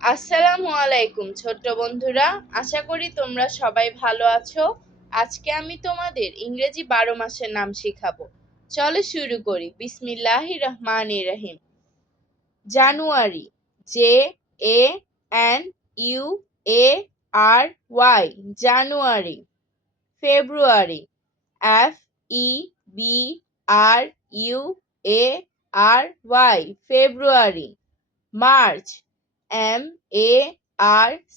আসসালামু আলাইকুম ছোট্ট বন্ধুরা, আশা করি তোমরা সবাই ভালো আছো। আজকে আমি তোমাদের ইংরেজি 12 মাসের নাম শেখাবো। চলো শুরু করি। বিসমিল্লাহির রহমানির রহিম। January, J A N U A R Y, January. February, F E B R U A R Y, February. March, MARCH,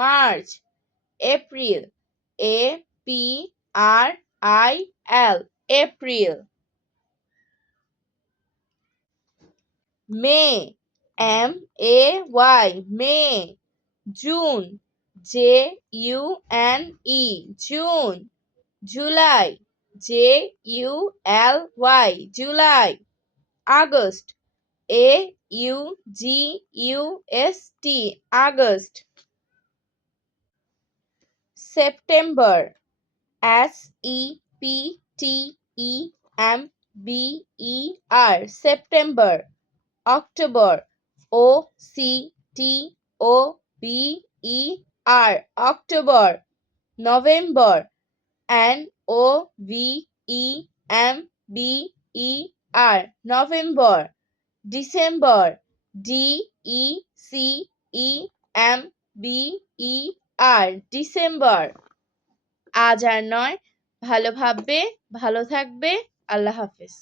March. April, APRIL, April. May, MAY, May. June, JUNE, June. July, JULY, July. August, AUGUST, August. September, SEPTEMBER, September. October, OCTOBER, October. November, NOVEMBER, November. December, DECEMBER, December. আজ আর নয়, ভালো ভাববে, ভালো থাকবে। আল্লাহ হাফেজ।